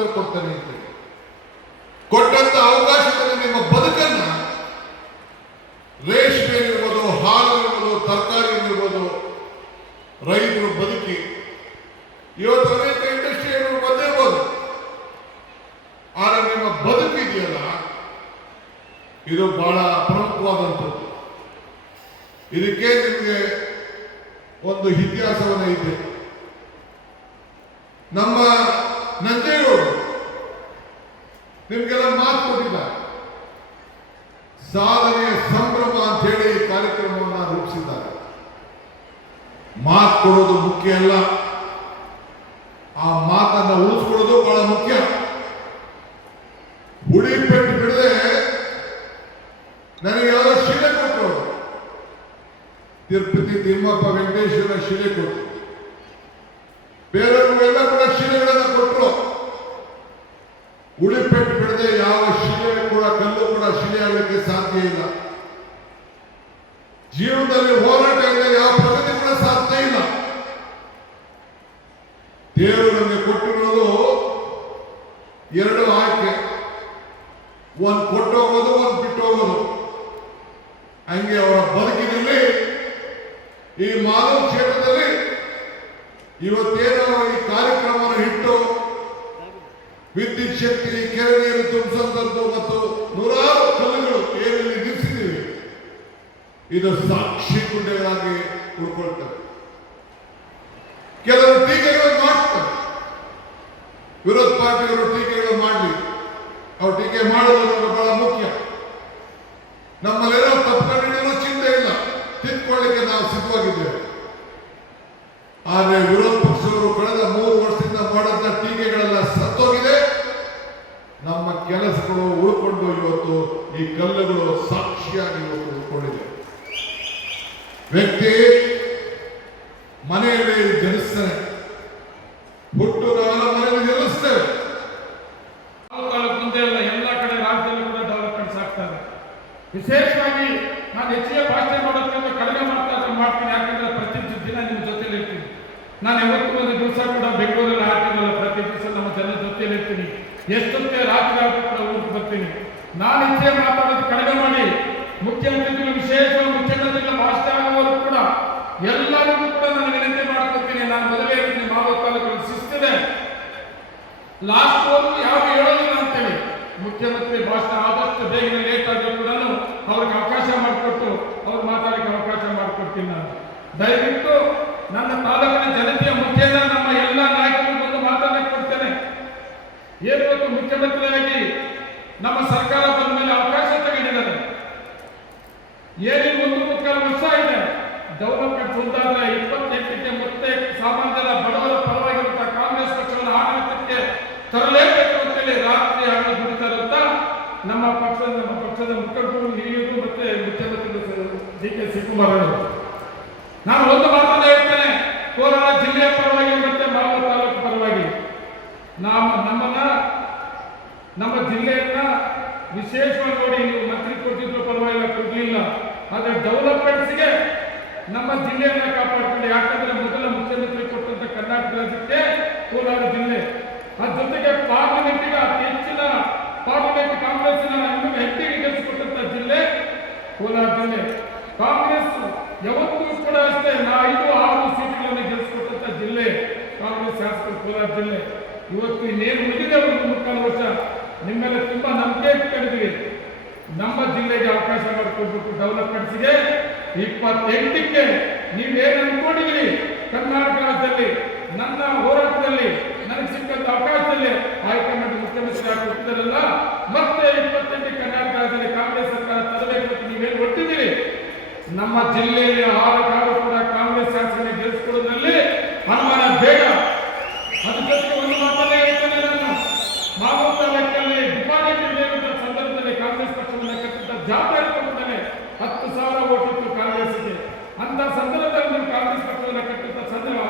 ಉತ್ತರ ಕೊಡ್ತಾನೆ ಅಂತ ಕೊಟ್ಟಂತ ಅವಕಾಶದಲ್ಲಿ ನಿಮ್ಮ ಬದುಕನ್ನ ರೇಷ್ಮೆ ಇರ್ಬೋದು, ಹಾಲು ಇರ್ಬೋದು, ತರಕಾರಿ ಇರ್ಬೋದು, ರೈತರು ಬದುಕಿ ಇವತ್ತು ಅನೇಕ ಇಂಡಸ್ಟ್ರಿಗಳು ಬಂದಿರ್ಬೋದು. ಆದರೆ ನಿಮ್ಮ ಬದುಕಿದೆಯಲ್ಲ, ಇದು ಬಹಳ ಪ್ರಮುಖವಾದಂಥದ್ದು. ಇದಕ್ಕೆ ನಿಮಗೆ ಒಂದು ಇತಿಹಾಸವನ್ನ ಇದೆ. ನಮ್ಮ ನಂಜೇಗೌಡರು ನಿಮ್ಗೆಲ್ಲ ಮಾತು ಕೊಟ್ಟಿದ್ದಾರೆ. ಸಾಧನೆಯ ಸಂಭ್ರಮ ಅಂತ ಹೇಳಿ ಈ ಕಾರ್ಯಕ್ರಮವನ್ನು ರೂಪಿಸಿದ್ದಾರೆ. ಮಾತು ಕೊಡೋದು ಮುಖ್ಯ ಅಲ್ಲ, ಆ ಮಾತನ್ನ ಉಳಿಸ್ಕೊಳ್ಳೋದು ಬಹಳ ಮುಖ್ಯ. ಹುಡಿ ಪೆಟ್ಟು ಬಿಡದೆ ನನಗೆ ಯಾರೋ ಶಿಲೆ ಕೊಟ್ಟರು, ತಿರುಪತಿ ತಿಮ್ಮಪ್ಪ ವೆಂಕಟೇಶ್ವರ ಶಿಲೆ ಕೊಟ್ಟರು, ಬೇರೆಯವರೆಲ್ಲ ಕೂಡ ಶಿಲೆಗಳನ್ನ ಕೊಟ್ಟರು. ಹುಡಿ ಪೆಟ್ಟು ಬಿಡದೆ ಯಾವ ಶಿಲೆ ಕೂಡ, ಕಲ್ಲು ಕೂಡ ಶಿಲೆ ಆಗಲಿಕ್ಕೆ ಸಾಧ್ಯ ಇಲ್ಲ. ಜೀವನದಲ್ಲಿ ಹೋರಾಟ ಇಲ್ಲದೆ ಯಾವ ಪ್ರಗತಿ ಕೂಡ ಸಾಧ್ಯ ಇಲ್ಲ. ದೇವರು ನಮಗೆ ಕೊಟ್ಟಿರೋದು ಎರಡು ಆಯ್ಕೆ, ಒಂದು ಕೊಟ್ಟು ಹೋಗೋದು, ಒಂದು ಬಿಟ್ಟು ಹೋಗೋದು. ಹಂಗೆ ಅವರ ಬದುಕಿನಲ್ಲಿ ಈ ಮಾನವ ಕ್ಷೇತ್ರದಲ್ಲಿ ಇವತ್ತೇನೋ ಈ ಕಾರ್ಯಕ್ರಮವನ್ನು ಇಟ್ಟು ವಿದ್ಯುತ್ ಶಕ್ತಿ, ಕೆರೆ ನೀರು ತುಂಬಿಸುವಂಥದ್ದು ಮತ್ತು ನೂರಾರು ಕಲ್ಲುಗಳು ಏನಲ್ಲಿ ನಿಲ್ಲಿಸಿದ್ದೀವಿ. ಇದು ಸಾಕ್ಷಿ ಗುಂಡೆಗಳಾಗಿ ಉಳ್ಕೊಳ್ತವೆ. ಕೆಲವರು ಟೀಕೆಗಳು ಮಾಡ್ತಾರೆ, ವಿರೋಧ ಪಾರ್ಟಿಯವರು ಟೀಕೆಗಳು ಮಾಡಲಿ, ಅವ್ರು ಟೀಕೆ ಮಾಡೋದು ನಮಗೆ ಬಹಳ ಮುಖ್ಯ. ನಮ್ಮಲ್ಲೇನೋ ತಪ್ಪುಕೊಂಡಿರೋ ಚಿಂತೆ ಇಲ್ಲ, ತಿದ್ದುಕೊಳ್ಳಿಕ್ಕೆ ನಾವು ಸಿದ್ಧವಾಗಿದ್ದೇವೆ. ಆದರೆ ವಿರೋಧ ಪಕ್ಷವರು ಕಳೆದ 3 ವರ್ಷದಿಂದ ಮಾಡಿದ ಟೀಕೆಗಳೆಲ್ಲ ಸತ್ತೋಗಿದೆ. ನಮ್ಮ ಕೆಲಸಗಳು ಉಳ್ಕೊಂಡು ಇವತ್ತು ಈ ಕಲ್ಲುಗಳು ಸಾಕ್ಷಿಯಾಗಿ ಇವತ್ತು ಉಳ್ಕೊಂಡಿದೆ. ವ್ಯಕ್ತಿ ಮನೆಯಲ್ಲಿ ಜನಿಸ್ತಾನೆ, ಹುಟ್ಟು ನಾವೆಲ್ಲ ಮನೆಯಲ್ಲಿ ಜನಿಸ್ತೇವೆ. ಮುಂದೆ ಎಲ್ಲ ಕಡೆ ರಾಜ್ಯದಲ್ಲೂ ಕೂಡ ಡೆವಲಪ್ಮೆಂಟ್ಸ್ ಆಗ್ತದೆ. ವಿಶೇಷವಾಗಿ ನಾನು ಹೆಚ್ಚಿಗೆ ಭಾಷೆ ಮಾಡೋದ್ರಿಂದ ಕಡಿಮೆ ಮಾಡ್ತೀನಿ. ಯಾಕಂದ್ರೆ ಪ್ರತಿ ದಿನ ನಿಮ್ಮ ಜೊತೆಲಿ ಇರ್ತೀನಿ. ನಾನು ಯಾವತ್ತೂ ಒಂದು ದಿವಸ ಕೂಡ ಬೆಂಗಳೂರಲ್ಲಿ ಆಗ್ತಿರಲ್ಲ, ಪ್ರತಿ ದಿವಸ ನಮ್ಮ ಜನ ಜೊತೆಲಿ ಇರ್ತೀನಿ. ಎಷ್ಟೊತ್ತೆ ರಾತ್ರಿ ಆದರೂ ಕೂಡ ಊರಿಗೆ ಬರ್ತೀನಿ. ನಾನು ಹೆಚ್ಚಿಗೆ ಮಾತಾಡೋದು ಕಡಿಮೆ ಮಾಡಿ, ಮುಖ್ಯ ಅತಿಥಿಗಳು, ವಿಶೇಷವಾಗಿ ಮುಖ್ಯಮಂತ್ರಿಗಳ ಭಾಷಣ ಆಗುವವರು ಕೂಡ ಎಲ್ಲರಿಗೂ ಕೂಡ ನಾನು ವಿನಂತಿ ಮಾಡ್ಕೊತೀನಿ. ನಾನು ಮೊದಲೇ ಹೇಳ್ತೀನಿ, ಮಾಲೂರು ತಾಲೂಕಲ್ಲಿ ಶಿಸ್ತಿದೆ, ಲಾಸ್ಟ್ ವರ್ಗು ಯಾವ ಹೇಳೋದಿಲ್ಲ ಅಂತೇಳಿ. ಮುಖ್ಯಮಂತ್ರಿ ಭಾಷಣ ಆದಷ್ಟು ಬೇಗನೆ ಲೇಟ್ ಆದರೂ ಕೂಡ ಅವ್ರಿಗೆ ಅವಕಾಶ ಮಾಡಿಕೊಟ್ಟು ಅವ್ರು ಮಾತಾಡೋಕ್ಕೆ ಅವಕಾಶ ಮಾಡಿಕೊಡ್ತೀನಿ. ನಾನು ದಯವಿಟ್ಟು ನನ್ನ ತಾಲೂಕಿನ ಜನತೆಯ ಮುಖೇನ ನಮ್ಮ ಎಲ್ಲ ನಾಯಕರು ಬಂದು ಮಾತಾಡಕ್ಕೆ ಕೊಡ್ತೇನೆ. ಏನು ಮುಖ್ಯಮಂತ್ರಿಯಾಗಿ ನಮ್ಮ ಸರ್ಕಾರ ಬಂದ ಮೇಲೆ ಅವಕಾಶ ತಗೊಂಡಿದ್ದಾರೆ. ಏನಿಗೆ 1.25 ವರ್ಷ ಇದೆ ಡೆವಲಪ್ಮೆಂಟ್ ಮುಂದಾದ್ರೆ 28ಕ್ಕೆ ಮತ್ತೆ ಸಾಮಾನ್ಯರ ಬಡವರ ಪರವಾಗಿರುವಂತಹ ಕಾಂಗ್ರೆಸ್ ಪಕ್ಷವನ್ನು ಆಡಳಿತಕ್ಕೆ ತರಲೇಬೇಕು ಅಂತೇಳಿ ರಾತ್ರಿ ಹಗಲು ದುಡಿತಾರೆ ಅಂತ ನಮ್ಮ ಪಕ್ಷದ ಮುಖಂಡರು, ಹಿರಿಯರು ಮತ್ತೆ ಮುಖ್ಯಮಂತ್ರಿ ಡಿ ಕೆ ಶಿವಕುಮಾರ್ ಅವರು. ನಾನು ಒಂದು ಮಾತನ್ನ ಹೇಳ್ತೇನೆ, ಕೋಲಾರ ಜಿಲ್ಲೆಯ ಪರವಾಗಿ ಮತ್ತೆ ಮಾಲೂರು ತಾಲೂಕು ಪರವಾಗಿ ನಮ್ಮ ಜಿಲ್ಲೆಯನ್ನ ವಿಶೇಷವಾಗಿ ನೋಡಿ, ನೀವು ಮಂತ್ರಿ ಕೊಟ್ಟಿದ್ರು ಪರವಾಗಿಲ್ಲ, ಕೊಡ್ಲಿಲ್ಲ, ಆದರೆ ಡೆವಲಪ್ಮೆಂಟ್ಸ್ಗೆ ನಮ್ಮ ಜಿಲ್ಲೆಯನ್ನ ಕಾಪಾಡ್ಕೊಂಡು. ಯಾಕಂದ್ರೆ ಮೊದಲ ಮುಖ್ಯಮಂತ್ರಿ ಕೊಟ್ಟಂತ ಕರ್ನಾಟಕ ರಾಜ್ಯಕ್ಕೆ ಕೋಲಾರ ಜಿಲ್ಲೆ, ಅದ್ರ ಜೊತೆಗೆ ಪಾರ್ಲಿಮೆಂಟ್ಗೆ ಅತಿ ಹೆಚ್ಚಿನ ಪಾರ್ಲಿಮೆಂಟ್ ಕಾಂಗ್ರೆಸ್ನ ಹೆಂಡಿಗೆ ಗೆಲ್ಲಿಸಿಕೊಟ್ಟಂತ ಜಿಲ್ಲೆ ಕೋಲಾರ ಜಿಲ್ಲೆ. ಕಾಂಗ್ರೆಸ್ ಯಾವತ್ತೂ ಕೂಡ ಅಷ್ಟೇ 5-6 ಸೀಟ್ಗಳನ್ನು ಗೆಲ್ಲಿಸಿಕೊಟ್ಟಂತ ಜಿಲ್ಲೆ ಕಾಂಗ್ರೆಸ್ ಶಾಸಕರು ಕೋಲಾರ ಜಿಲ್ಲೆ. ಇವತ್ತು ಇನ್ನೇನು ಮುಗಿದಿದೆ, 1.25 ವರ್ಷ ನಿಮ್ಮೆಲ್ಲ ತುಂಬಾ ನಂಬಿಕೆ ಇಟ್ಕೊಂಡಿದ್ದೀವಿ. ನಮ್ಮ ಜಿಲ್ಲೆಗೆ ಅವಕಾಶ ಮಾಡಿಕೊಡ್ಬೇಕು. ಡೆವಲಪ್ಮೆಂಟ್ಸ್ಗೆ 28ಕ್ಕೆ ನೀವೇನು ಅನ್ಕೊಂಡಿದ್ದೀರಿ, ಕರ್ನಾಟಕ ರಾಜ್ಯದಲ್ಲಿ ನನ್ನ ಹೋರಾಟದಲ್ಲಿ ನನಗೆ ಸಿಕ್ಕಂತ ಅವಕಾಶದಲ್ಲಿ ಹೈಕಮಾಂಡ್ ಮುಖ್ಯಮಂತ್ರಿ ಆಗಿ ಕೊಟ್ಟಿದ್ದಾರಲ್ಲ, ಮತ್ತೆ 28ಕ್ಕೆ ಕರ್ನಾಟಕ ರಾಜ್ಯದಲ್ಲಿ ಕಾಂಗ್ರೆಸ್ ಸರ್ಕಾರ ತರಬೇಕು ಅಂತ ನೀವೇನು ಹೊರಟಿದ್ದೀರಿ. ನಮ್ಮ ಜಿಲ್ಲೆಯಲ್ಲಿ 6 ಕೂಡ ಕಾಂಗ್ರೆಸ್ ಶಾಸಕರಿಗೆ ಗೆಲ್ಲಿಸಿಕೊಳ್ಳೋದ್ರಲ್ಲಿ